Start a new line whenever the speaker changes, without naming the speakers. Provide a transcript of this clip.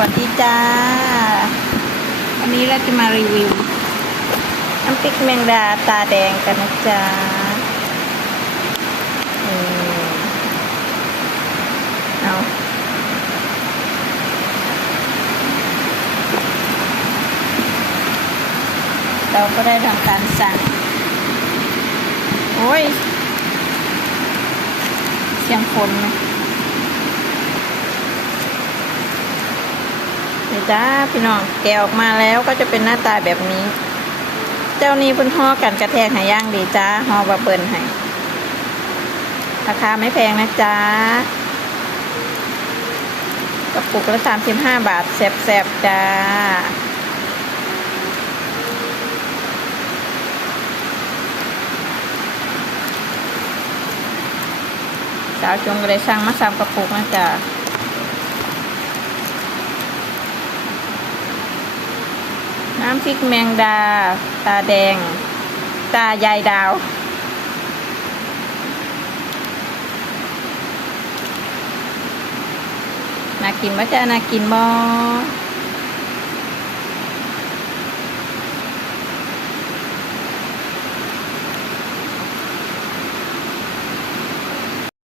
วัสดีจ้า วันนี้เราจะมารีวิวน้ำพริกแมงดาตาแดงกันนะจ๊ะเอาเราก็ได้ทำการสั่ง โอ้ย เสียงฝนไหม เดี๋ยวจ้าพี่น้องแกะออกมาแล้วก็จะเป็นหน้าตาแบบนี้ เจ้านี้เพิ่นห่อกันกระแทกหาย่างดีจ้าห่อบะเปิลให้ราคาไม่แพงนะจ้ากระปุกละสามสิบห้าบาทแสบๆจ้าสาวจงก็เลยสั่งมาสามกระปุกนะจ๊ะ น้ำพริกแมงดา ตาแดง ตายายดาว น่ากินมะจ้าน่ากินบ่